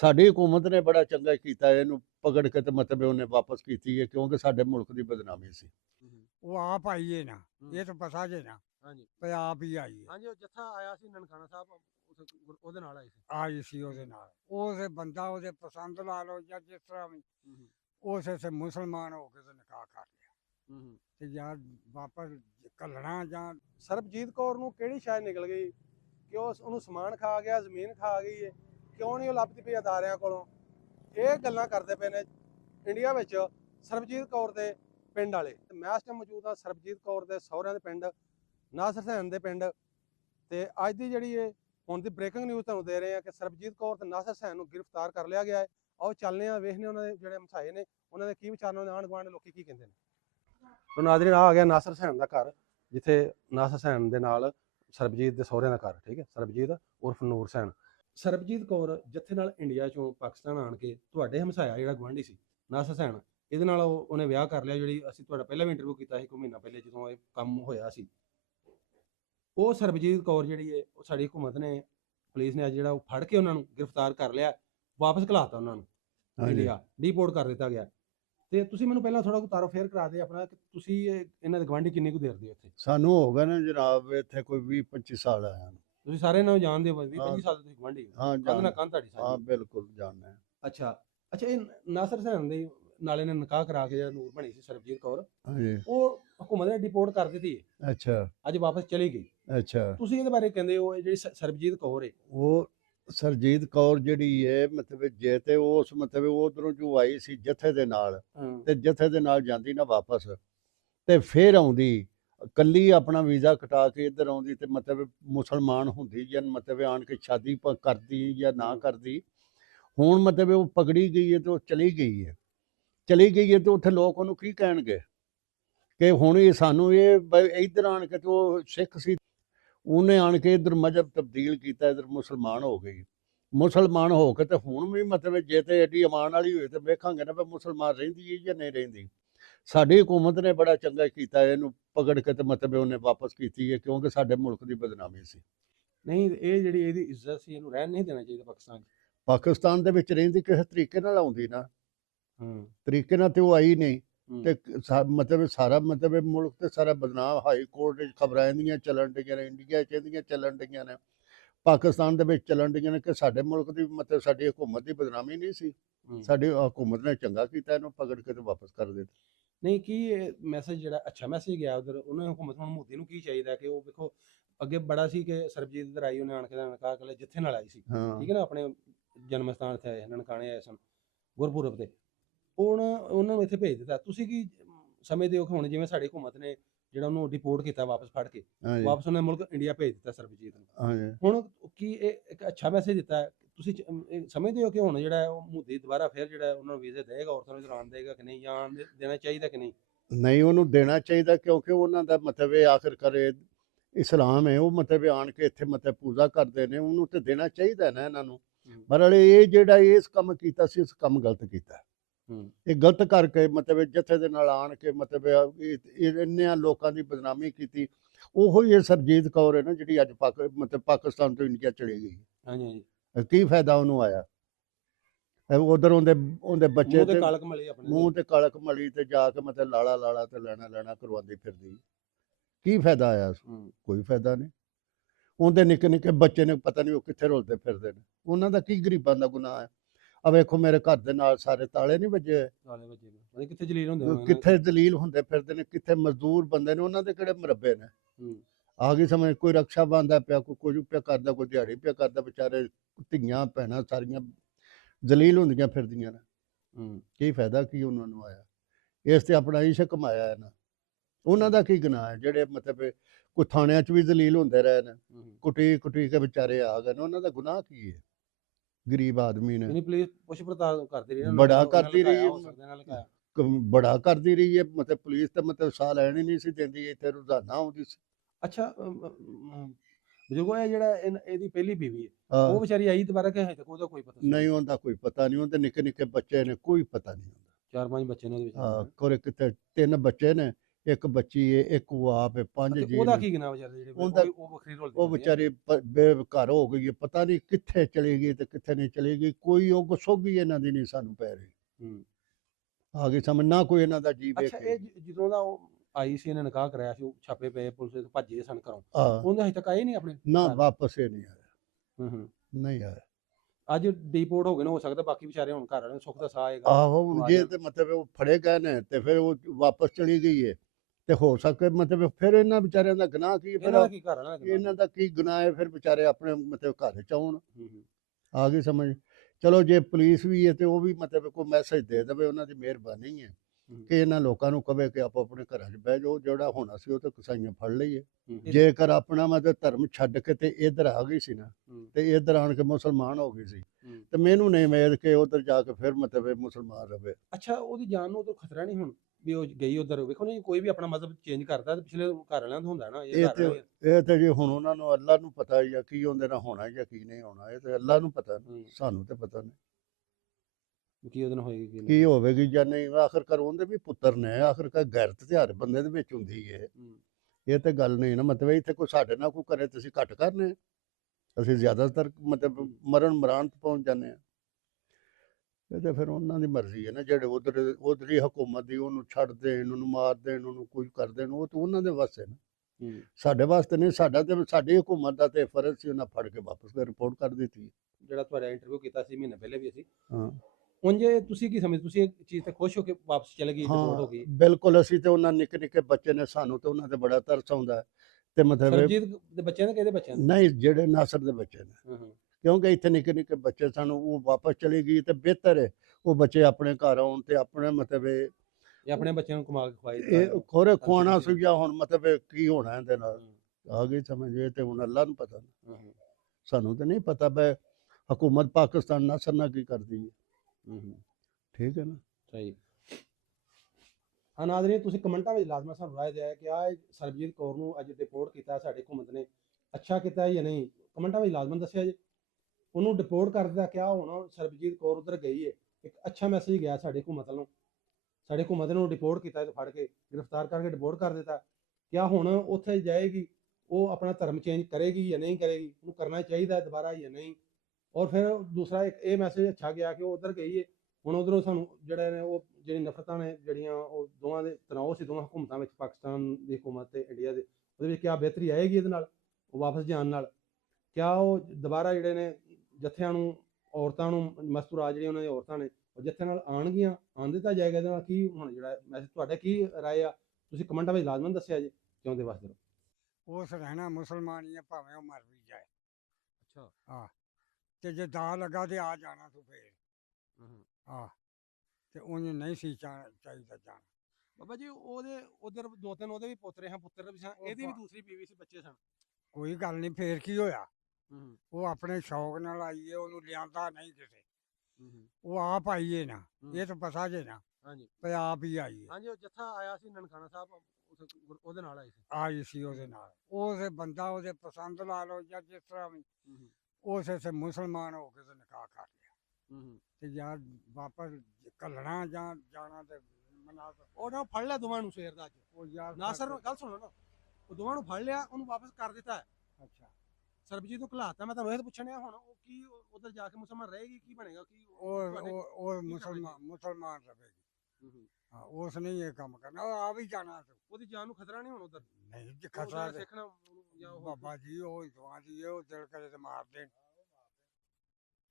ਸਾਡੀ ਹਕੂਮਤ ਨੇ ਬੜਾ ਚੰਗਾ ਕੀਤਾ, ਇਹਨੂੰ ਪਕੜ ਕੇ ਤੇ ਮਤਲਬ ਉਹਨੇ ਵਾਪਸ ਕੀਤੀ ਹੈ, ਕਿਉਂਕਿ ਸਾਡੇ ਮੁਲਕ ਦੀ ਬਦਨਾਮੀ ਸੀ। ਉਹ ਆਪ ਆਈਏ ਨਾ, ਹੂੰ। ਇਹ ਤਾਂ ਪਤਾ ਜੇ ਨਾ ਹਾਂਜੀ ਤੇ ਆਪ ਹੀ ਆਈਏ। ਹਾਂਜੀ, ਉਹ ਜੱਥਾ ਆਇਆ ਸੀ ਨਨਕਾਣਾ ਸਾਹਿਬ, ਉਹਦੇ ਨਾਲ ਆਏ ਸੀ। ਆਈ ਸੀ ਉਹਦੇ ਨਾਲ, ਉਹਦੇ ਬੰਦਾ ਉਹਦੇ ਪਸੰਦ ਲਾ ਲਓ ਜਾਂ ਜਿਸ ਤਰ੍ਹਾਂ ਵੀ, ਉਸੇ ਸੇ ਮੁਸਲਮਾਨ ਹੋ ਕੇ ਤੇ ਨਿਕਾਹ ਕਰ ਲਿਆ ਤੇ ਯਾਰ ਵਾਪਸ ਘੱਲਣਾ ਜਾਂ ਸਰਬਜੀਤ ਕੌਰ ਨੂੰ ਕਿਹੜੀ ਸ਼ਾਇਦ ਨਿਕਲ ਗਈ ਕਿ ਉਹਨੂੰ ਸਮਾਨ ਖਾ ਗਿਆ, ਜ਼ਮੀਨ ਖਾ ਗਈ ਹੈ, ਕਿਉਂ ਨਹੀਂ ਉਹ ਲੱਭਦੀ ਪਈ ਅਦਾਰਿਆਂ ਕੋਲੋਂ? ਇਹ ਗੱਲਾਂ ਕਰਦੇ ਪਏ ਨੇ ਇੰਡੀਆ ਵਿੱਚ ਸਰਬਜੀਤ ਕੌਰ ਦੇ ਪਿੰਡ ਵਾਲੇ। ਤੇ ਮੈਂ ਇਸ ਟਾਈਮ ਮੌਜੂਦ ਹਾਂ ਸਰਬਜੀਤ ਕੌਰ ਦੇ ਸਹੁਰਿਆਂ ਦੇ ਪਿੰਡ ਨਾਸਰ ਹੁਸੈਨ ਦੇ ਪਿੰਡ। ਤੇ ਅੱਜ ਦੀ ਜਿਹੜੀ ਇਹ ਹੁਣ ਦੀ ਬ੍ਰੇਕਿੰਗ ਨਿਊਜ਼ ਤੁਹਾਨੂੰ ਦੇ ਰਹੇ ਹਾਂ ਕਿ ਸਰਬਜੀਤ ਕੌਰ ਤੇ ਨਾਸਰ ਹੁਸੈਨ ਨੂੰ ਗ੍ਰਿਫਤਾਰ ਕਰ ਲਿਆ ਗਿਆ ਹੈ। ਆਓ ਚੱਲਦੇ ਹਾਂ, ਵੇਖਦੇ ਉਹਨਾਂ ਦੇ ਜਿਹੜੇ ਹਮਸਾਏ ਨੇ ਉਹਨਾਂ ਦੇ ਕੀ ਵਿਚਾਰ ਨੇ, ਆਂਢ ਗੁਆਂਢ ਦੇ ਲੋਕੀ ਕੀ ਕਹਿੰਦੇ ਨੇ। तो नाज़रीन आ गया नासर हुसैन का घर, जिथे नासर हुसैन के नाल सरबजीत के सहुरिਆਂ का घर। ठीक है, सरबजीत उर्फ नूर हुसैन। सरबजीत कौर जत्थे नाल इंडिया चों पाकिस्तान आण के तुहाडे हमसाया जिहड़ा गुआंढी सी नासर हुसैन, ਇਹਦੇ ਨਾਲ ਉਹਨੇ ਵਿਆਹ ਕਰ ਲਿਆ। ਜਿਹੜੀ ਅਸੀਂ ਤੁਹਾਡਾ ਪਹਿਲਾਂ ਵੀ ਇੰਟਰਵਿਊ ਕੀਤਾ ਸੀ ਕੋਈ ਮਹੀਨਾ ਪਹਿਲੇ ਜਦੋਂ ਇਹ ਕੰਮ ਹੋਇਆ ਸੀ, ਉਹ ਸਰਬਜੀਤ ਕੌਰ ਜਿਹੜੀ ਹੈ ਉਹ ਸਾਡੀ ਹਕੂਮਤ ਨੇ, ਪੁਲਿਸ ਨੇ ਅੱਜ ਜਿਹੜਾ ਉਹ ਫੜ ਕੇ ਉਹਨਾਂ ਨੂੰ ਗ੍ਰਿਫਤਾਰ ਕਰ ਲਿਆ, ਵਾਪਸ ਘਲਾਤਾ ਉਹਨਾਂ ਨੂੰ ਇੰਡੀਆ, ਡੀਪੋਰਟ ਕਰ ਦਿੱਤਾ ਗਿਆ। ਤੇ ਤੁਸੀਂ ਮੈਨੂੰ ਪਹਿਲਾਂ ਥੋੜਾ ਕੁ ਤਾਰੋ ਫੇਰ ਕਰਾ ਦੇ ਆਪਣਾ ਕਿ ਤੁਸੀਂ ਇਹਨਾਂ ਦੇ ਗਵਾਂਢੀ ਕਿੰਨੀ ਕੁ ਦੇਰ ਦੇ ਉੱਥੇ? ਸਾਨੂੰ ਹੋ ਗਏ ਨੇ ਜਨਾਬ ਇੱਥੇ ਕੋਈ 20-25 ਸਾਲ ਆਇਆ ਨੂੰ। ਤੁਸੀਂ ਸਾਰੇ ਇਹਨਾਂ ਨੂੰ ਜਾਣਦੇ ਹੋ? 20-25 ਸਾਲ ਦੇ ਤੁਸੀਂ ਗਵਾਂਢੀ ਹੋ? ਹਾਂ ਕੰਧ ਨਾਲ ਕੰਧ ਤੁਹਾਡੀ ਹਾਂ ਸਾਂਝੀ। ਬਿਲਕੁਲ ਜਾਣਦੇ ਹਾਂ। ਅੱਛਾ ਅੱਛਾ, ਇਹ ਨਾਸਰ ਹੁਸੈਨ ਦੇ ਨਾਲੇ ਨੇ ਨਿਕਾਹ ਕਰਾ ਕੇ ਜਿਹੜਾ ਨੂਰ ਬਣੀ ਸੀ ਸਰਬਜੀਤ ਕੌਰ, ਹਾਂਜੀ ਉਹ ਹਕੂਮਤ ਨੇ ਡਿਪੋਰਟ ਕਰ ਦਿੱਤੀ ਹੈ, ਅੱਛਾ ਅੱਜ ਵਾਪਸ ਚਲੀ ਗਈ। ਅੱਛਾ। ਤੁਸੀਂ ਇਹਦੇ ਬਾਰੇ ਕਹਿੰਦੇ ਹੋ ਇਹ ਜਿਹੜੀ ਸਰਬਜੀਤ ਕੌਰ ਹੈ, ਉਹ ਸਰਜੀਤ ਕੌਰ ਜਿਹੜੀ ਹੈ ਮਤਲਬ ਜੇ ਤੇ ਉਸ ਮਤਲਬ ਉਧਰੋਂ ਜੋ ਆਈ ਸੀ ਜਥੇ ਦੇ ਨਾਲ, ਤੇ ਜਥੇ ਦੇ ਨਾਲ ਜਾਂਦੀ ਨਾ ਵਾਪਸ, ਤੇ ਫਿਰ ਆਉਂਦੀ ਕੱਲੀ ਆਪਣਾ ਵੀਜ਼ਾ ਕਟਾ ਕੇ ਇੱਧਰ ਆਉਂਦੀ ਤੇ ਮਤਲਬ ਮੁਸਲਮਾਨ ਹੁੰਦੀ ਜਾਂ ਮਤਲਬ ਆਣ ਕੇ ਸ਼ਾਦੀ ਕਰਦੀ ਜਾਂ ਨਾ ਕਰਦੀ। ਹੁਣ ਮਤਲਬ ਉਹ ਪਕੜੀ ਗਈ ਹੈ ਤੇ ਉਹ ਚਲੀ ਗਈ ਹੈ ਤੇ ਉੱਥੇ ਲੋਕ ਉਹਨੂੰ ਕੀ ਕਹਿਣਗੇ ਕਿ ਹੁਣ ਇਹ ਸਾਨੂੰ ਇਹ ਇੱਧਰ ਆਣ ਕੇ ਤੇ ਉਹ ਸਿੱਖ ਸੀ, ਉਹਨੇ ਆਣ ਕੇ ਇੱਧਰ ਮਜ਼ਹਬ ਤਬਦੀਲ ਕੀਤਾ, ਇੱਧਰ ਮੁਸਲਮਾਨ ਹੋ ਗਈ। ਮੁਸਲਮਾਨ ਹੋ ਕੇ ਤੇ ਹੁਣ ਵੀ ਮਤਲਬ ਜੇ ਤੇ ਐਡੀ ਅਮਾਨ ਵਾਲੀ ਹੋਏ ਤੇ ਵੇਖਾਂਗੇ ਨਾ ਵੀ ਮੁਸਲਮਾਨ ਰਹਿੰਦੀ ਹੈ ਜਾਂ ਨਹੀਂ ਰਹਿੰਦੀ। ਸਾਡੀ ਹਕੂਮਤ ਨੇ ਬੜਾ ਚੰਗਾ ਕੀਤਾ, ਇਹਨੂੰ ਪਕੜ ਕੇ ਤੇ ਮਤਲਬ ਉਹਨੇ ਵਾਪਸ ਕੀਤੀ ਹੈ, ਕਿਉਂਕਿ ਸਾਡੇ ਮੁਲਕ ਦੀ ਬਦਨਾਮੀ ਸੀ। ਨਹੀਂ ਇਹ ਜਿਹੜੀ ਇਹਦੀ ਇੱਜ਼ਤ ਸੀ ਇਹਨੂੰ ਰਹਿਣ ਨਹੀਂ ਦੇਣਾ ਚਾਹੀਦਾ ਪਾਕਿਸਤਾਨ 'ਚ। ਪਾਕਿਸਤਾਨ ਦੇ ਵਿੱਚ ਰਹਿੰਦੀ ਕਿਸੇ ਤਰੀਕੇ ਨਾਲ ਆਉਂਦੀ ਨਾ, ਤਰੀਕੇ ਨਾਲ ਤੇ ਉਹ ਆਈ ਨਹੀਂ ਤੇ ਮਤਲਬ ਸਾਰਾ ਮਤਲਬ ਮੁਲਕ ਤੇ ਸਾਰਾ ਬਦਨਾਮ। ਹਾਈ ਕੋਰਟ ਵਿੱਚ ਖਬਰਾਂ ਇਹਦੀਆਂ ਚੱਲਣ ਡੀਆਂ ਨੇ, ਇੰਡੀਆ 'ਚ ਇਹਦੀਆਂ ਚੱਲਣ ਡੀਆਂ ਨੇ, ਪਾਕਿਸਤਾਨ ਦੇ ਵਿੱਚ ਚੱਲਣ ਡੀਆਂ ਨੇ ਕਿ ਸਾਡੇ ਮੁਲਕ ਦੀ ਮਤਲਬ ਸਾਡੀ ਹਕੂਮਤ ਦੀ ਬਦਨਾਮੀ ਨਹੀਂ ਸੀ। ਸਾਡੀ ਹਕੂਮਤ ਨੇ ਚੰਗਾ ਕੀਤਾ, ਇਹਨੂੰ ਪਕੜ ਕੇ ਤੇ ਵਾਪਸ ਕਰ ਦਿੱਤਾ। ਨਹੀਂ ਕੀ ਇਹ ਮੈਸੇਜ ਜਿਹੜਾ ਅੱਛਾ ਮੈਸੇਜ ਗਿਆ ਉਧਰ, ਉਹਨੇ ਹਕੂਮਤ ਨੂੰ ਮੋਦੀ ਨੂੰ ਕੀ ਚਾਹੀਦਾ ਕਿ ਉਹ ਵੇਖੋ ਅੱਗੇ ਬੜਾ ਸੀ ਕਿ ਸਰਬਜੀਤ ਇੱਧਰ ਆਈ, ਉਹਨੇ ਆਣ ਕੇ ਨਿਕਾਹ ਕਰ ਲਿਆ, ਜਿੱਥੇ ਨਾਲ ਆਈ ਸੀ, ਠੀਕ ਹੈ ਨਾ, ਆਪਣੇ ਜਨਮ ਸਥਾਨ ਤੇ ਆਏ ਨਨਕਾਣੇ ਆਏ ਸਨ ਗੁਰਪੁਰਬ ਤੇ, ਉਹਨਾਂ ਨੂੰ ਇੱਥੇ ਭੇਜ ਦਿੱਤਾ। ਤੁਸੀਂ ਕੀ ਸਮਝਦੇ ਹੋ ਕਿ ਹੁਣ ਜਿਵੇਂ ਸਾਡੀ ਹਕੂਮਤ ਨੇ ਜਿਹੜਾ ਉਹਨੂੰ ਡਿਪੋਰਟ ਕੀਤਾ ਵਾਪਸ ਫੜ ਕੇ, ਵਾਪਸ ਉਹਨੇ ਮੁਲਕ ਇੰਡੀਆ ਭੇਜ ਦਿੱਤਾ ਸਰਬਜੀਤ ਨੂੰ, ਹੁਣ ਕੀ ਇਹ ਇੱਕ ਅੱਛਾ ਮੈਸੇਜ ਦਿੱਤਾ? ਤੁਸੀਂ ਸਮਝਦੇ ਹੋ ਕਿ ਹੁਣ ਜਿਹੜਾ ਉਹ ਮੋਦੀ ਦੁਬਾਰਾ ਫਿਰ ਜਿਹੜਾ ਉਹਨਾਂ ਨੂੰ ਵੀਜ਼ੇ ਦੇਗਾ, ਔਰਤਾਂ ਨੂੰ ਜਾਣ ਦੇਗਾ ਕਿ ਨਹੀਂ, ਜਾਂ ਦੇਣਾ ਚਾਹੀਦਾ ਕਿ ਨਹੀਂ? ਨਹੀਂ, ਉਹਨੂੰ ਦੇਣਾ ਚਾਹੀਦਾ, ਕਿਉਂਕਿ ਉਹਨਾਂ ਦਾ ਮਤਲਬ ਇਹ ਆਖਿਰਕਾਰ ਇਸਲਾਮ ਹੈ, ਉਹ ਮਤਲਬ ਆਣ ਕੇ ਇੱਥੇ ਮਤਲਬ ਪੂਜਾ ਕਰਦੇ ਨੇ, ਉਹਨੂੰ ਤੇ ਦੇਣਾ ਚਾਹੀਦਾ ਨਾ ਇਹਨਾਂ ਨੂੰ। ਪਰ ਇਹ ਜਿਹੜਾ ਇਸ ਕੰਮ ਕੀਤਾ ਸੀ, ਇਸ ਕੰਮ ਗਲਤ ਕੀਤਾ। ਇਹ ਗਲਤ ਕਰਕੇ ਮਤਲਬ ਜਥੇ ਦੇ ਨਾਲ ਆਣ ਕੇ ਮਤਲਬ ਇੰਨਿਆਂ ਲੋਕਾਂ ਦੀ ਬਦਨਾਮੀ ਕੀਤੀ। ਉਹੋ ਹੀ ਇਹ ਸਰਜੀਤ ਕੌਰ ਹੈ ਨਾ ਜਿਹੜੀ ਅੱਜ ਮਤਲਬ ਪਾਕਿਸਤਾਨ ਤੋਂ ਇੰਡੀਆ ਚਲੀ ਗਈ। ਹਾਂਜੀ ਹਾਂਜੀ, ਕੀ ਫਾਇਦਾ ਉਹਨੂੰ ਆਇਆ? ਉਧਰ ਉਹਦੇ ਬੱਚੇ ਮੂੰਹ ਤੇ ਤੇ ਕਾਲਕ ਮਲੀ ਆਪਣੇ ਮੂੰਹ ਤੇ ਕਲਕ ਮਲੀ ਤੇ ਜਾ ਕੇ ਮਤਲਬ ਲਾਲਾ ਤੇ ਲੈਣਾ ਕਰਵਾਉਂਦੀ ਫਿਰਦੀ। ਕੀ ਫਾਇਦਾ ਆਇਆ? ਕੋਈ ਫਾਇਦਾ ਨਹੀਂ। ਉਹਦੇ ਨਿੱਕੇ ਨਿੱਕੇ ਬੱਚੇ ਨੇ ਪਤਾ ਨਹੀਂ ਉਹ ਕਿੱਥੇ ਰੁਲਦੇ ਫਿਰਦੇ ਨੇ, ਉਹਨਾਂ ਦਾ ਕੀ ਗਰੀਬਾਂ ਦਾ ਗੁਨਾਹ ਹੈ? ਆ ਵੇਖੋ ਮੇਰੇ ਘਰ ਦੇ ਨਾਲ ਸਾਰੇ ਤਾਲੇ ਨਹੀਂ ਵੱਜੇ, ਕਿੱਥੇ ਜਲੀਲ ਹੁੰਦੇ, ਕਿੱਥੇ ਦਲੀਲ ਹੁੰਦੇ ਫਿਰਦੇ ਨੇ, ਕਿੱਥੇ ਮਜ਼ਦੂਰ ਬੰਦੇ ਨੇ, ਉਹਨਾਂ ਦੇ ਕਿਹੜੇ ਮਰੱਬੇ ਨੇ? ਆ ਗਈ ਸਮਝ, ਕੋਈ ਰਕਸ਼ਾ ਬੰਦਾ ਪਿਆ, ਕੋਈ ਕੁਝ ਪਿਆ ਕਰਦਾ, ਕੋਈ ਦਿਹਾੜੀ ਪਿਆ ਕਰਦਾ, ਵਿਚਾਰੇ ਧੀਆਂ ਭੈਣਾਂ ਸਾਰੀਆਂ ਜਲੀਲ ਹੁੰਦੀਆਂ ਫਿਰਦੀਆਂ ਨੇ। ਕੀ ਫਾਇਦਾ ਕੀ ਉਹਨਾਂ ਨੂੰ ਆਇਆ? ਇਸ ਤੇ ਆਪਣਾ ਇਸ਼ਕ ਕਮਾਇਆ ਹੈ ਨਾ, ਉਹਨਾਂ ਦਾ ਕੀ ਗੁਨਾਹ ਹੈ ਜਿਹੜੇ ਮਤਲਬ ਕੋਈ ਥਾਣਿਆਂ 'ਚ ਵੀ ਜਲੀਲ ਹੁੰਦੇ ਰਹੇ ਨੇ, ਕੁੱਟੀ ਕੇ ਵਿਚਾਰੇ ਆ ਗਏ ਨੇ, ਉਹਨਾਂ ਦਾ ਗੁਨਾਹ ਕੀ ਹੈ? ਗਰੀਬ ਆਦਮੀ ਨੇ ਪੁਲਿਸ ਪੁੱਛ ਪੜਤਾਲ ਕਰਦੀ ਰਹੀ, ਬੜਾ ਕਰਦੀ ਰਹੀ ਹੈ, ਬੜਾ ਕਰਦੀ ਰਹੀ ਹੈ। ਮਤਲਬ ਪੁਲਿਸ ਤਾਂ ਮਤਲਬ ਸਾਹ ਲੈਣ ਹੀ ਨਹੀਂ ਸੀ ਦਿੰਦੀ, ਇੱਥੇ ਰੋਜ਼ਾਨਾ ਆਉਂਦੀ ਸੀ। ਅੱਛਾ ਬਜ਼ੁਰਗੋ, ਇਹ ਜਿਹੜਾ ਇਹਦੀ ਪਹਿਲੀ ਬੀਵੀ ਹੈ, ਉਹ ਵਿਚਾਰੀ ਆਈ ਦੁਬਾਰਾ ਕਿ ਹਜੇ ਤੱਕ ਉਹਦਾ ਕੋਈ ਪਤਾ ਨਹੀਂ? ਉਹਦਾ ਕੋਈ ਪਤਾ ਨਹੀਂ, ਉਹਦੇ ਨਿੱਕੇ ਨਿੱਕੇ ਬੱਚੇ ਨੇ, ਕੋਈ ਪਤਾ ਨਹੀਂ ਹੁੰਦਾ। 4-5 ਬੱਚੇ ਨੇ ਉਹਦੇ ਵਿੱਚ। ਕੋਰੇ ਕਿਤੇ 3 ਬੱਚੇ ਨੇ, ਇੱਕ ਬੱਚੀ ਹੈ, ਇੱਕ ਉਹ ਆਪ ਹੈ, 5 ਤੇ ਜੀ ਉਹਦਾ ਨੇ। ਕੀ ਗੁਨਾਹ ਵਿਚਾਰੇ ਜਿਹੜੇ ਉਹਦਾ- ਉਹ ਵੱਖਰੀ ਰੋਲ ਉਹ ਵਿਚਾਰੀ ਬੇਘਰ ਹੋ ਗਈ ਹੈ, ਪਤਾ ਨਹੀਂ ਕਿੱਥੇ ਚਲੀ ਗਈ ਤੇ ਕਿੱਥੇ ਨਹੀਂ ਚਲੀ ਗਈ, ਕੋਈ ਉਹ ਗੁੱਸੋਗੀ ਇਹਨਾਂ ਦੀ ਨਹੀਂ ਸਾਨੂੰ ਪੈ ਰਹੀ। ਆ ਗਈ ਸਮਝ ਨਾ, ਕੋਈ ਇਹਨਾਂ ਦਾ ਜੀ ਅੱਛਾ, ਵੇਖੇ। ਇਹ ਜਦੋਂ ਦਾ ਉਹ ਆਈ ਸੀ, ਇਹਨੇ ਨਿਕਾਹ ਕਰਾਇਆ ਸੀ, ਉਹ ਛਾਪੇ ਪਏ, ਪੁਲਿਸ ਦੇ ਭੱਜੇ ਸਨ ਘਰੋਂ, ਆ ਉਹਦੇ ਹਜੇ ਤੱਕ ਆਏ ਨਹੀਂ ਆਪਣੇ ਨਾ, ਘਰ? ਵਾਪਸ ਇਹ ਨਹੀਂ ਆਇਆ, ਹੂੰ। ਨਹੀਂ ਆਇਆ। ਅੱਜ ਡੀਪੋਰਟ ਹੋ ਗਏ ਨੇ, ਹੋ ਸਕਦਾ ਬਾਕੀ ਵਿਚਾਰੇ ਹੁਣ ਘਰ ਵਾਲਿਆਂ ਨੂੰ ਸੁੱਖ ਦਾ ਸਾਹ ਆਏਗਾ। ਆਹੋ, ਉਹ ਹੁਣ ਆ ਜੇ ਜਾਣ। ਤੇ ਮਤਲਬ ਉਹ ਫੜੇ ਗਏ ਨੇ ਤੇ ਫਿਰ ਉਹ ਵਾਪਸ ਚਲੀ ਗਈ ਹੈ, ਤੇ ਹੋ ਸਕੇ ਮਤਲਬ ਫਿਰ ਇਹਨਾਂ ਵਿਚਾਰਿਆਂ ਦਾ ਗੁਨਾਹ ਕੀ ਹੈ? ਫਿਰ ਇਹਨਾਂ ਦਾ ਕੀ ਘਰ ਵਾਲਿਆਂ ਦਾ ਇਹਨਾਂ ਦਾ ਕੀ ਗੁਨਾਹ ਹੈ? ਫਿਰ ਵਿਚਾਰੇ ਆਪਣੇ ਮਤਲਬ ਘਰ ਚ ਆਉਣ। ਹੂੰ। ਆ ਗਈ ਸਮਝ। ਚਲੋ ਜੇ ਪੁਲਿਸ ਵੀ ਹੈ ਤੇ ਉਹ ਵੀ ਮਤਲਬ ਕੋਈ ਮੈਸੇਜ ਦੇ ਦੇਵੇ, ਉਹਨਾਂ ਦੀ ਮਿਹਰਬਾਨੀ ਹੈ ਕਿ ਇਹਨਾਂ ਲੋਕਾਂ ਨੂੰ ਕਵੇ ਕਿ ਆਪੋ ਆਪਣੇ ਘਰਾਂ 'ਚ ਬਹਿ ਜਾਓ, ਜਿਹੜਾ ਹੋਣਾ ਸੀ ਉਹ ਤਾਂ ਕਸਾਈਆਂ ਫੜ ਲਈਏ। ਜੇਕਰ ਆਪਣਾ ਮਤਲਬ ਧਰਮ ਛੱਡ ਕੇ ਤੇ ਇੱਧਰ ਆ ਗਈ ਸੀ ਨਾ, ਤੇ ਇੱਧਰ ਆਣ ਕੇ ਮੁਸਲਮਾਨ ਹੋ ਗਈ ਸੀ, ਤੇ ਮੈਨੂੰ ਨਹੀਂ ਉਮੀਦ ਕਿ ਉੱਧਰ ਜਾ ਕੇ ਫਿਰ ਮਤਲਬ ਇਹ ਮੁਸਲਮਾਨ ਰਵੇ। ਅੱਛਾ, ਉਹਦੀ ਜਾਨ ਨੂੰ ਤਾਂ ਖਤਰਾ ਨਹੀਂ ਹੁਣ ਵੀ ਉਹ ਗਈ ਉੱਧਰ? ਵੇਖੋ ਨਾ, ਕੋਈ ਵੀ ਆਪਣਾ ਮਜ਼ਹਬ ਚੇਂਜ ਕਰਦਾ ਤੇ ਪਿਛਲੇ ਘਰ ਵਾਲਿਆਂ ਦਾ ਹੁੰਦਾ ਨਾ, ਇਹ ਘਰ ਵਾਲੇ ਇਹ ਤੇ ਜੀ ਹੁਣ ਉਹਨਾਂ ਨੂੰ ਅੱਲਾ ਨੂੰ ਪਤਾ ਜਾਂ ਕੀ ਉਹਦੇ ਨਾਲ ਹੋਣਾ ਜਾਂ ਕੀ ਨਹੀਂ ਹੋਣਾ, ਇਹ ਤੇ ਅੱਲਾ ਨੂੰ ਪਤਾ, ਸਾਨੂੰ ਤੇ ਪਤਾ ਨਹੀਂ ਕੀ ਉਹਦੇ ਨਾਲ ਹੋਏਗੀ ਕੀ ਹੋਵੇਗੀ ਜਾਂ ਨਹੀਂ। ਆਖਰਕਾਰ ਉਹਦੇ ਵੀ ਪੁੱਤਰ ਨੇ, ਆਖਰਕਾਰ ਗੈਰਤ ਤੇ ਹਰ ਬੰਦੇ ਦੇ ਵਿੱਚ ਹੁੰਦੀ ਹੈ। ਇਹ ਤੇ ਗੱਲ ਨਹੀਂ ਨਾ, ਮਤਲਬ ਇੱਥੇ ਕੋਈ ਸਾਡੇ ਨਾਲ ਕੋਈ ਕਰੇ ਤੁਸੀਂ ਘੱਟ ਕਰਨੇ, ਅਸੀਂ ਜ਼ਿਆਦਾਤਰ ਮਤਲਬ ਮਰਨ ਮਰਾਨ ਤੇ ਪਹੁੰਚ ਜਾਂਦੇ ਹਾਂ। ਇਹ ਤੇ ਫਿਰ ਉਹਨਾਂ ਦੀ ਮਰਜ਼ੀ ਹੈ ਨਾ, ਜਿਹੜੇ ਉਧਰੀ ਹਕੂਮਤ ਦੀ ਉਹਨੂੰ ਛੱਡ ਦੇਣ, ਉਹਨੂੰ ਮਾਰ ਦੇਣ, ਉਹਨੂੰ ਕੁਝ ਕਰ ਦੇਣ, ਉਹ ਤਾਂ ਉਹਨਾਂ ਦੇ ਵਾਸਤੇ ਨਾ, ਸਾਡੇ ਵਾਸਤੇ ਨਹੀਂ। ਸਾਡਾ ਤੇ ਸਾਡੀ ਹਕੂਮਤ ਦਾ ਤੇ ਫਰਜ਼ ਸੀ, ਉਹਨਾਂ ਫੜ ਕੇ ਵਾਪਸ ਰਿਪੋਰਟ ਕਰ ਦਿੱਤੀ। ਜਿਹੜਾ ਤੁਹਾਡਾ ਇੰਟਰਵਿਊ ਕੀਤਾ ਸੀ ਮਹੀਨੇ ਪਹਿਲੇ ਵੀ ਅਸੀਂ, ਹਾਂ, ਉਂਝ ਤੁਸੀਂ ਕੀ ਸਮਝਦੇ, ਤੁਸੀਂ ਇਹ ਚੀਜ਼ ਤੇ ਖੁਸ਼ ਹੋ ਕੇ ਵਾਪਸ ਚਲੇ ਗਈ, ਰਿਪੋਰਟ ਹੋ ਗਈ? ਬਿਲਕੁਲ। ਅਸੀਂ ਤੇ ਉਹਨਾਂ ਨਿੱਕੇ ਨਿੱਕੇ ਬੱਚੇ ਨੇ, ਸਾਨੂੰ ਤੇ ਉਹਨਾਂ ਤੇ ਬੜਾ ਤਰਸ ਆਉਂਦਾ ਤੇ ਮਤਲਬ ਸਰਬਜੀਤ ਦੇ ਬੱਚਿਆਂ ਨੇ, ਕਿਹਦੇ ਬੱਚਿਆਂ ਨੇ? ਨਹੀਂ, ਜਿਹੜੇ ਨਾਸਰ ਦੇ ਬੱਚੇ ਨੇ, ਕਿਉਂਕਿ ਇੱਥੇ ਨਿੱਕੇ ਨਿੱਕੇ ਬੱਚੇ ਸਨ, ਉਹ ਵਾਪਸ ਚਲੀ ਗਈ ਤੇ ਬਿਹਤਰ ਹੈ ਉਹ ਬੱਚੇ ਆਪਣੇ ਘਰ ਆਉਣ ਤੇ ਆਪਣੇ ਮਤਲਬ ਇਹ ਆਪਣੇ ਬੱਚਿਆਂ ਨੂੰ ਕਮਾ ਕੇ ਖਵਾਈ ਇਹ ਖੋਰੇ ਖਵਾਉਣਾ ਸੀ ਜਾਂ ਹੁਣ ਮਤਲਬ ਕੀ ਹੋਣਾ ਇਹਦੇ ਨਾਲ। ਆ ਗਈ ਸਮਝ। ਇਹ ਤੇ ਹੁਣ ਅੱਲਾ ਨੂੰ ਪਤਾ, ਸਾਨੂੰ ਤੇ ਨਹੀਂ ਪਤਾ ਬਈ ਹਕੂਮਤ ਪਾਕਿਸਤਾਨ ਨਾਸਰ ਨਾਲ ਕੀ ਕਰਦੀ ਹੈ। ਠੀਕ ਹੈ ਨਾ, ਸਹੀ। ਹਾਂ ਨਾਜ਼ਰੀਨ, ਤੁਸੀਂ ਕਮੈਂਟਾਂ ਵਿੱਚ ਲਾਜ਼ਮੀ ਸਾਨੂੰ ਰਾਏ ਦਿਆ ਕਿ ਆ ਸਰਬਜੀਤ ਕੌਰ ਨੂੰ ਅੱਜ ਡਿਪੋਰਟ ਕੀਤਾ ਸਾਡੀ ਹਕੂਮਤ ਨੇ, ਅੱਛਾ ਕੀਤਾ ਜਾਂ ਨਹੀਂ? ਕਮੈਂਟਾਂ ਵਿੱਚ ਲਾਜ਼ਮਨ ਦੱਸਿਆ ਜੀ। ਉਹਨੂੰ ਡਿਪੋਰਟ ਕਰ ਦਿੱਤਾ, ਕਿਆ ਹੁਣ ਸਰਬਜੀਤ ਕੌਰ ਉਧਰ ਗਈ ਹੈ, ਇੱਕ ਅੱਛਾ ਮੈਸੇਜ ਗਿਆ ਸਾਡੀ ਹਕੂਮਤ ਵੱਲੋਂ। ਸਾਡੀ ਹਕੂਮਤ ਨੇ ਉਹਨੂੰ ਡਿਪੋਰਟ ਕੀਤਾ ਤੇ ਫੜ ਕੇ ਗ੍ਰਿਫਤਾਰ ਕਰਕੇ ਡਿਪੋਰਟ ਕਰ ਦਿੱਤਾ। ਕਿਆ ਹੁਣ ਉੱਥੇ ਜਾਏਗੀ, ਉਹ ਆਪਣਾ ਧਰਮ ਚੇਂਜ ਕਰੇਗੀ ਜਾਂ ਨਹੀਂ ਕਰੇਗੀ? ਉਹਨੂੰ ਕਰਨਾ ਚਾਹੀਦਾ ਦੁਬਾਰਾ ਜਾਂ ਨਹੀਂ? ਔਰ ਫਿਰ ਦੂਸਰਾ ਇੱਕ ਇਹ ਮੈਸੇਜ ਅੱਛਾ ਗਿਆ ਕਿ ਉਹ ਉਧਰ ਗਈ ਹੈ, ਹੁਣ ਉਧਰੋਂ ਸਾਨੂੰ ਜਿਹੜੇ ਨੇ ਉਹ ਜਿਹੜੀ ਨਫ਼ਰਤਾਂ ਨੇ, ਜਿਹੜੀਆਂ ਉਹ ਦੋਵਾਂ ਦੇ ਤਣਾਅ ਸੀ ਦੋਵਾਂ ਹਕੂਮਤਾਂ ਵਿੱਚ, ਪਾਕਿਸਤਾਨ ਦੀ ਹਕੂਮਤ ਤੇ ਇੰਡੀਆ ਦੇ, ਉਹਦੇ ਵਿੱਚ ਕਿਆ ਬਿਹਤਰੀ ਆਏਗੀ ਇਹਦੇ ਨਾਲ, ਉਹ ਵਾਪਸ ਜਾਣ ਨਾਲ? ਕਿਆ ਉਹ ਦੁਬਾਰਾ ਜਿਹੜੇ ਨੇ ਜੱਥਿਆਂ ਨੂੰ, ਔਰਤਾਂ ਨੂੰ, ਮਸਤੂਰਾਤ ਜਿਹੜੀਆਂ ਉਹਨਾਂ ਦੀਆਂ ਔਰਤਾਂ ਨੇ, ਉਹ ਜੱਥੇ ਨਾਲ ਆਉਣਗੀਆਂ? ਆਉਣ ਦਿੱਤਾ ਜਾਏਗਾ ਇਹਦੇ ਨਾਲ? ਕੀ ਹੁਣ ਜਿਹੜਾ ਮੈਸੇਜ, ਤੁਹਾਡਾ ਕੀ ਰਾਏ ਆ? ਤੁਸੀਂ ਕਮੈਂਟਾਂ ਵਿੱਚ ਲਾਜ਼ਮਨ ਦੱਸਿਆ ਜੀ। ਜਿਉਂਦੇ ਵਾਸਤੇ ਰਹੋ। ਉਸ ਰਹਿਣਾ ਮੁਸਲਮਾਨ ਹੀ ਹੈ, ਭਾਵੇਂ ਉਹ ਮਰ ਵੀ ਜਾਏ। ਅੱਛਾ। ਹਾਂ, ਤੇ ਜੇ ਦਾ ਲੱਗਾ ਤੇ ਆ ਜਾਣਾ ਤੂੰ ਫੇਰ। ਹਾਂ, ਤੇ ਉਹਨੂੰ ਨਹੀਂ ਸੀ ਚਾਹੀਦਾ ਜਾਣਾ। ਬਾਬਾ ਜੀ, ਉਹਦੇ ਉਧਰ ਦੋ ਤਿੰਨ ਉਹਦੇ ਵੀ ਪੋਤਰੇ ਹਨ, ਪੁੱਤਰ ਵੀ ਸਨ, ਇਹਦੀ ਵੀ ਦੂਸਰੀ ਬੀਵੀ ਸੀ, ਬੱਚੇ ਸਨ। ਕੋਈ ਗੱਲ ਨਹੀਂ, ਫੇਰ ਕੀ ਹੋਇਆ? ਉਹ ਆਪਣੇ ਸ਼ੌਕ ਨਾਲ ਆਈਏ, ਉਹਨੂੰ ਲਿਆਂਦਾ ਨਹੀਂ ਕਿਸੇ, ਉਹ ਆਪ ਆਈਏ ਨਾ, ਇਹ ਤਾਂ ਪਤਾ ਜੇ ਨਾ। ਹਾਂਜੀ, ਤੇ ਆਪ ਹੀ ਆਈਏ। ਹਾਂਜੀ, ਉਹ ਜੱਥਾ ਆਇਆ ਸੀ ਨਨਕਾਣਾ ਸਾਹਿਬ, ਉਹਦੇ ਨਾਲ ਆਈ ਸੀ ਉਹਦੇ ਨਾਲ। ਉਹ ਤੇ ਬੰਦਾ ਉਹਦੇ ਪਸੰਦ ਲਾ ਲਓ ਜਾਂ ਜਿਸ ਤਰ੍ਹਾਂ ਵੀ, ਉਸੇ ਸੇ ਮੁਸਲਮਾਨ ਹੋ ਕੇ ਤੇ ਨਿਕਾਹ ਕਰ ਲਿਆ। ਤੇ ਯਾਰ ਵਾਪਸ ਘੱਲਣਾ ਜਾਂ ਜਾਣਾ ਤੇ ਉਹਨਾਂ ਫੜ ਲਿਆ ਦੋਵਾਂ ਨੂੰ ਸਵੇਰ ਦਾ ਅੱਜ। ਉਹ ਯਾਰ ਨਾਸਰ ਨੂੰ ਗੱਲ ਸੁਣੋ ਨਾ, ਉਹ ਦੋਵਾਂ ਨੂੰ ਫੜ ਲਿਆ, ਉਹਨੂੰ ਵਾਪਸ ਕਰ ਦਿੱਤਾ ਹੈ। ਅੱਛਾ, ਸਰਬਜੀਤ ਨੂੰ ਘਲਾਤਾ। ਮੈਂ ਤੁਹਾਨੂੰ ਇਹ ਪੁੱਛਣਿਆ ਹੁਣ ਉਹ ਕੀ ਉਧਰ ਜਾ ਕੇ ਮੁਸਲਮਾਨ ਰਹੇਗੀ, ਕੀ ਬਣੇਗਾ? ਕੀ ਉਹ ਮੁਸਲਮਾਨ ਰਹੇਗੀ। ਹਾਂ, ਉਸ ਨੇ ਇਹ ਕੰਮ ਕਰਨਾ, ਉਹ ਆ ਵੀ ਜਾਣਾ। ਉਹਦੀ ਜਾਨ ਨੂੰ ਖਤਰਾ ਨਹੀਂ ਹੁਣ ਉਧਰ? ਨਹੀਂ ਜੀ, ਖਤਰਾ ਸਿੱਖਣਾ ਬਾਬਾ ਜੀ, ਉਹ ਹਿੰਦੂਆਂ ਦੀ ਉਹ ਦਿਲ ਕਰੇ ਤੇ ਮਾਰ ਦੇਣ।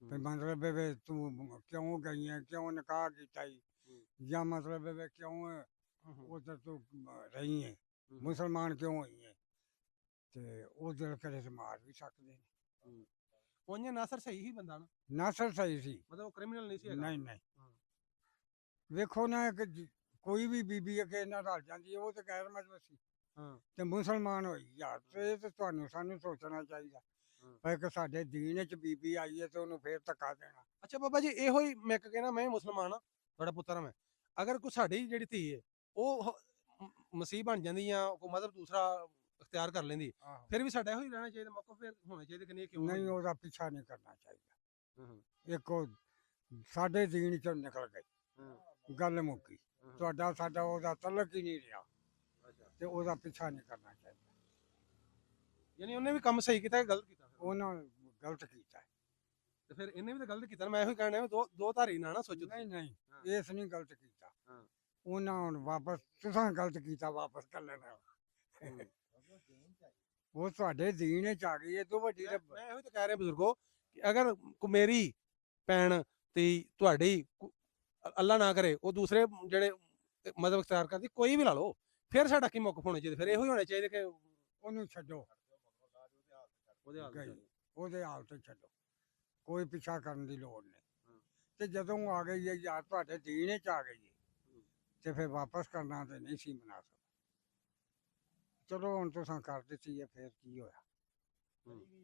ਤੇ ਮਤਲਬ ਵੇ ਤੂੰ ਕਿਉਂ ਗਈ ਹੈ, ਕਿਉਂ ਨਿਕਾਹ ਕੀਤਾ ਹੀ, ਜਾਂ ਮਤਲਬ ਵੇ ਕਿਉਂ ਉਧਰ ਤੂੰ ਰਹੀ ਹੈ, ਮੁਸਲਮਾਨ ਕਿਉਂ ਹੋਈ ਹੈ? ਤੇ ਉਹ ਦਿਲ ਕਰੇ ਤੇ ਮਾਰ ਵੀ ਸਕਦੇ ਨੇ। ਉਹਨੇ ਨਾਸਰ ਸਹੀ ਹੀ ਬੰਦਾ ਨਾ? ਨਾਸਰ ਸਹੀ ਸੀ, ਮਤਲਬ ਉਹ ਕ੍ਰਿਮੀਨਲ ਨਹੀਂ ਸੀ? ਨਹੀਂ ਨਹੀਂ। ਵੇਖੋ ਨਾ, ਕੋਈ ਵੀ ਬੀਬੀ ਅੱਗੇ ਨਾਲ ਰਲ ਜਾਂਦੀ ਹੈ, ਉਹ ਤੇ ਗੈਰ ਮਜ਼ਹਬ ਸੀ ਤੇ ਮੁਸਲਮਾਨ ਹੋਈ ਯਾਰ। ਤੇ ਇਹ ਤੇ ਤੁਹਾਨੂੰ ਸਾਨੂੰ ਸੋਚਣਾ ਚਾਹੀਦਾ ਪਰ ਕਿ ਸਾਡੇ ਦੀਨ ਵਿੱਚ ਬੀਬੀ ਆਈ ਹੈ ਤੇ ਉਹਨੂੰ ਫੇਰ ਧੱਕਾ ਦੇਣਾ। ਅੱਛਾ ਬਾਬਾ ਜੀ, ਇਹੋ ਹੀ ਮੈਂ ਕਹਿਣਾ, ਮੈਂ ਮੁਸਲਮਾਨ ਹਾਂ, ਤੁਹਾਡਾ ਪੁੱਤਰ ਹਾਂ ਮੈਂ। ਅਗਰ ਕੋਈ ਸਾਡੀ ਜਿਹੜੀ ਧੀ ਹੈ ਉਹ ਮਸੀਹ ਬਣ ਜਾਂਦੀ ਜਾਂ ਕੋਈ ਮਤਲਬ ਦੂਸਰਾ ਅਖਤਿਆਰ ਕਰ ਲੈਂਦੀ, ਫਿਰ ਵੀ ਸਾਡਾ ਇਹੋ ਹੀ ਰਹਿਣਾ ਚਾਹੀਦਾ, ਮੌਕਾ ਫਿਰ ਹੋਣਾ ਚਾਹੀਦਾ ਕਿ ਨਹੀਂ? ਕਿਉਂ ਨਹੀਂ, ਉਹਦਾ ਪਿੱਛਾ ਨਹੀਂ ਕਰਨਾ ਚਾਹੀਦਾ। ਇੱਕ ਉਹ ਸਾਡੇ ਦੀਨ ਚੋਂ ਨਿਕਲ ਗਈ, ਗੱਲ ਮੁੱਕੀ। ਤੁਹਾਡਾ ਸਾਡਾ ਉਹਦਾ ਤਲਕ ਹੀ ਨਹੀਂ ਰਿਹਾ। ਤੇ ਉਹਦਾ ਪਿੱਛਾ ਨਹੀਂ ਕਰਨਾ ਚਾਹੀਦਾ। ਯਾਨੀ ਉਹਨੇ ਵੀ ਕੰਮ ਸਹੀ ਕੀਤਾ ਕਿ ਗਲਤ ਕੀਤਾ ਫਿਰ? ਉਹਨਾਂ ਗਲਤ ਕੀਤਾ। ਤੇ ਫਿਰ ਇਹਨੇ ਵੀ ਤਾਂ ਗਲਤ ਕੀਤਾ ਨਾ। ਮੈਂ ਇਹੋ ਹੀ ਕਹਿਣਾ ਵੀ ਦੋ ਧਾਰੀ ਨਾ ਸੋਚੋ ਨਹੀਂ ਤੁਸੀਂ। ਨਹੀਂ, ਹਾਂ। ਇਸ ਨਹੀਂ ਗਲਤ ਕੀਤਾ। ਹਾਂ। ਉਹਨਾਂ ਹੁਣ ਵਾਪਸ ਤੁਸੀਂ ਗਲਤ ਕੀਤਾ, ਵਾਪਸ ਕਰ ਲੈਣਾ। ਹੂੰ। ਉਹ ਤੁਹਾਡੇ ਦੀਨ ਵਿੱਚ ਆ ਗਈ, ਇਹ ਤੋਂ ਵੱਡੀ ਮੈਂ ਤਾਂ ਮੈਂ ਇਹੋ ਤਾਂ ਕਹਿ ਰਿਹਾ ਬਜ਼ੁਰਗੋ ਕਿ ਅਗਰ ਮੇਰੀ ਭੈਣ ਤੇ ਤੁਹਾਡੀ ਅੱਲਾ ਨਾ ਕਰੇ ਉਹ ਦੂਸਰੇ ਜਿਹੜੇ ਮਤਲਬ ਇਖਤਿਆਰ ਕਰਦੀ ਕੋਈ ਵੀ ਲਾ ਲਓ, ਫਿਰ ਸਾਡਾ ਕੀ ਮੌਕਫ ਹੋਣਾ ਚਾਹੀਦਾ? ਫਿਰ ਇਹੋ ਹੀ ਹੋਣਾ ਚਾਹੀਦਾ ਕਿ ਉਹਨੂੰ ਛੱਡੋ, ਉਹਦੇ ਹਾਲ ਗਈ ਉਹਦੇ ਹਾਲ ਤੇ ਛੱਡੋ, ਕੋਈ ਪਿੱਛਾ ਕਰਨ ਦੀ ਲੋੜ ਨਹੀਂ। ਤੇ ਜਦੋਂ ਆ ਗਈ ਹੈ ਯਾਰ ਤੁਹਾਡੇ ਦੀਨ ਵਿੱਚ ਆ ਗਈ ਹੈ, ਤੇ ਫਿਰ ਵਾਪਸ ਕਰਨਾ ਤੇ ਨਹੀਂ ਸੀ ਮਨਾਸਬ। ਚਲੋ ਹੁਣ ਤੁਸੀਂ ਕਰ ਦਿੱਤੀ ਹੈ, ਫਿਰ ਕੀ ਹੋਇਆ?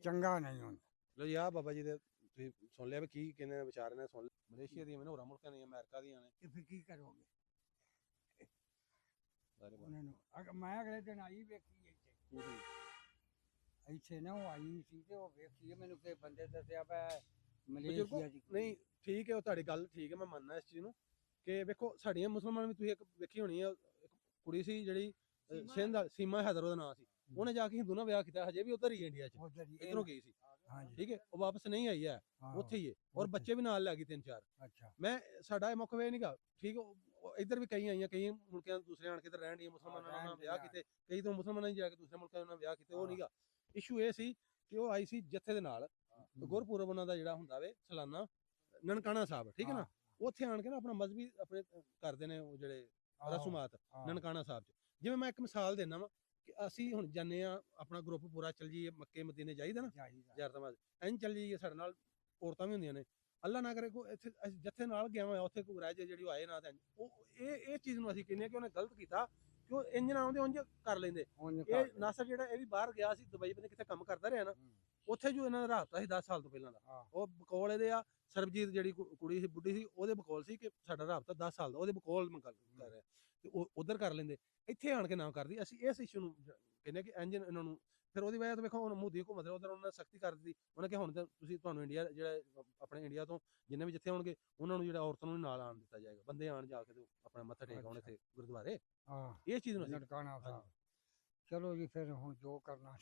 ਚੰਗਾ ਨਹੀਂ ਹੁੰਦਾ। ਲੋ ਯਾ ਬਾਬਾ ਜੀ ਦੇ ਤੁਸੀਂ ਸੁਣ ਲਿਆ ਵੀ ਕੀ ਕਹਿੰਦੇ ਨੇ ਵਿਚਾਰ ਨੇ, ਸੁਣ ਲਿਆ। ਮਲੇਸ਼ੀਆ ਦੀਆਂ ਨੇ, ਹੋਰਾਂ ਮੁਲਕਾਂ ਦੀਆਂ, ਅਮਰੀਕਾ ਦੀਆਂ ਨੇ। ਤੇ ਫਿਰ ਕੀ ਕਰੋਗੇ ਸਾਰੇ ਉਹਨਾਂ ਨੂੰ? ਮੈਂ ਅਗਲੇ ਦਿਨ ਆਈ ਵੇਖੀ ਇੱਥੇ ਨਾ, ਉਹ ਆਈ ਸੀ ਤੇ ਉਹ ਵੇਖੀ ਮੈਨੂੰ ਕਿ ਬੰਦੇ ਦੱਸਿਆ ਪਿਆ ਮਲੇਸ਼ੀਆ ਦੀ। ਨਹੀਂ ਠੀਕ ਹੈ, ਉਹ ਤੁਹਾਡੀ ਗੱਲ ਠੀਕ ਹੈ, ਮੈਂ ਮੰਨਦਾ ਇਸ ਚੀਜ਼ ਨੂੰ ਕਿ ਵੇਖੋ ਸਾਡੀਆਂ ਮੁਸਲਮਾਨ ਵੀ ਤੁਸੀਂ ਇੱਕ ਵੇਖੀ ਹੋਣੀ ਹੈ, ਇੱਕ ਕੁੜੀ ਸੀ ਜਿਹੜੀ ਸਿੰਧ ਸੀਮਾ ਹੈਦਰ ਉਹਦਾ ਨਾਂ ਸੀ, ਉਹਨੇ ਜਾ ਕੇ ਹਿੰਦੂ ਨਾਲ ਵਿਆਹ ਕੀਤਾ, ਹਜੇ ਵੀ ਉਧਰ ਹੀ ਇੰਡੀਆ 'ਚ, ਉੱਧਰ ਹੀ ਇੱਧਰੋਂ ਗਈ ਸੀ। ਹਾਂਜੀ ਠੀਕ ਹੈ, ਉਹ ਵਾਪਸ ਨਹੀਂ ਆਈ ਹੈ, ਆਹੋ, ਉੱਥੇ ਹੀ ਹੈ, ਔਰ ਉੱਥੇ। ਬੱਚੇ ਵੀ ਨਾਲ ਲੈ ਗਈ 3-4। ਅੱਛਾ ਮੈਂ ਸਾਡਾ ਇਹ ਮੌਕਾ ਵੇ ਨਹੀਂਗਾ, ਠੀਕ ਇੱਧਰ ਵੀ ਕਈ ਆਈਆਂ, ਕਈ ਮੁਲਕਾਂ ਦੂਸਰੇ ਆਣ ਕੇ ਇੱਧਰ ਰਹਿਣ ਦੀਆਂ, ਮੁਸਲਮਾਨਾਂ ਨਾਲ ਉਹਨਾਂ ਵਿਆਹ ਕੀਤੇ, ਕਈ ਤੋਂ ਮੁਸਲਮਾਨਾਂ ਨੇ ਜਾ ਕੇ ਦੂਸਰੇ ਮੁਲਕਾਂ ਨਾਲ ਵਿਆਹ ਕੀਤੇ, ਉਹ ਨਹੀਂਗਾ। ਇਸ਼ੂ ਇਹ ਸੀ ਕਿ ਉਹ ਆਈ ਸੀ ਜੱਥੇ ਦੇ ਨਾਲ, ਗੁਰਪੁਰਬ ਉਹਨਾਂ ਦਾ ਜਿਹੜਾ ਹੁੰਦਾ ਵੇ ਸਾਲਾਨਾ, ਨਨਕਾਣਾ ਸਾਹਿਬ, ਠੀਕ ਹੈ ਨਾ, ਉੱਥੇ ਆਣ ਕੇ ਨਾ ਆਪਣਾ ਮਜ਼ਹਬੀ ਆਪਣੇ ਕਰਦੇ ਨੇ ਉਹ ਜਿਹੜੇ ਰਸੂਮਾਤ ਨਨਕਾਣਾ ਸਾਹਿਬ 'ਚ। ਜਿਵੇਂ ਮੈਂ ਇੱਕ ਮਿਸਾਲ ਦਿੰਦਾ ਵਾਂ ਕਿ ਅਸੀਂ ਹੁਣ ਜਾਂਦੇ ਆ, ਆਪਣਾ ਗਰੁੱਪ ਪੂਰਾ ਚੱਲ ਜਾਈਏ ਮੱਕੇ ਮਦੀਨੇ ਜਾਈਦਾ ਨਾ ਜ਼ਿਆਰਤਾਬਾਦ, ਇੰਝ ਚੱਲ ਜਾਈਏ, ਸਾਡੇ ਨਾਲ ਔਰਤਾਂ ਵੀ ਹੁੰਦੀਆਂ ਨੇ, ਅੱਲਾ ਨਾ ਕਰੇ ਕੋਈ ਇੱਥੇ ਅਸੀਂ ਜੱਥੇ ਨਾਲ ਗਿਆ ਹੋਇਆ, ਉੱਥੇ ਕੋਈ ਰਹਿ ਜੇ ਜਿਹੜੀ ਆਏ ਨਾ, ਉਹ ਇਹ ਚੀਜ਼ ਨੂੰ ਅਸੀਂ ਕਹਿੰਦੇ ਕਿ ਉਹਨੇ ਗਲਤ ਕੀਤਾ, ਕਿ ਉਹ ਇੰਜ ਨਾ ਆਉਂਦੇ ਉਂਝ ਕਰ ਲੈਂਦੇ। ਇਹ ਨਾਸਰ ਜਿਹੜਾ ਇਹ ਵੀ ਬਾਹਰ ਗਿਆ ਸੀ ਦੁਬਈ, ਪਤਾ ਕਿੱਥੇ ਕੰਮ ਕਰਦਾ ਰਿਹਾ ਨਾ, ਉੱਥੇ ਜੋ ਇਹਨਾਂ ਦਾ ਰਾਬਤਾ ਸੀ 10 ਸਾਲ ਤੋਂ ਪਹਿਲਾਂ ਦਾ, ਉਹ ਬਕੌਲ ਇਹਦੇ ਆ ਸਰਬਜੀਤ ਜਿਹੜੀ ਕੁੜੀ ਸੀ ਬੁੱਢੀ ਸੀ, ਉਹਦੇ ਬਕੌਲ ਸੀ ਕਿ ਸਾਡਾ ਰਾਬਤਾ 10 ਸਾਲ ਦਾ, ਉਹਦੇ ਬਕੌਲ ਮੈਂ ਗੱਲ ਕਰ ਰਿਹਾ, ਤੇ ਉਹ ਉਧਰ ਕਰ ਲੈਂਦੇ, ਇੱਥੇ ਆਣ ਕੇ ਨਾ ਕਰਦੀ। ਅਸੀਂ ਇਸ ਇਸ਼ੂ ਨੂੰ ਕਹਿੰਦੇ ਕਿ ਇੰਜ ਇਹਨਾਂ ਨੂੰ, ਫਿਰ ਉਹਦੀ ਵਜ੍ਹਾ ਤੋਂ ਵੇਖੋ ਹੁਣ ਮੋਦੀ ਘੁੰਮਦੇ ਉਧਰ, ਉਹਨਾਂ ਨੇ ਸਖਤੀ ਕਰ ਦਿੱਤੀ, ਉਹਨੇ ਕਿ ਹੁਣ ਤਾਂ ਤੁਸੀਂ ਤੁਹਾਨੂੰ ਇੰਡੀਆ ਜਿਹੜਾ ਆਪਣੇ ਇੰਡੀਆ ਤੋਂ ਜਿੰਨੇ ਵੀ ਜਿੱਥੇ ਹੋਣਗੇ ਉਹਨਾਂ ਨੂੰ ਜਿਹੜਾ ਔਰਤਾਂ ਨੂੰ ਨਾਲ ਆਉਣ ਦਿੱਤਾ ਜਾਏਗਾ, ਬੰਦੇ ਆਣ ਜਾ ਕੇ ਤੇ ਆਪਣਾ ਮੱਥਾ ਟੇਕ ਆਉਣ ਇੱਥੇ ਗੁਰਦੁਆਰੇ। ਇਹ ਚੀਜ਼ ਨੂੰ ਨਨਕਾਣਾ ਸਾਹਿਬ। ਚਲੋ ਜੀ ਫਿਰ ਹੁਣ ਜੋ ਕਰਨਾ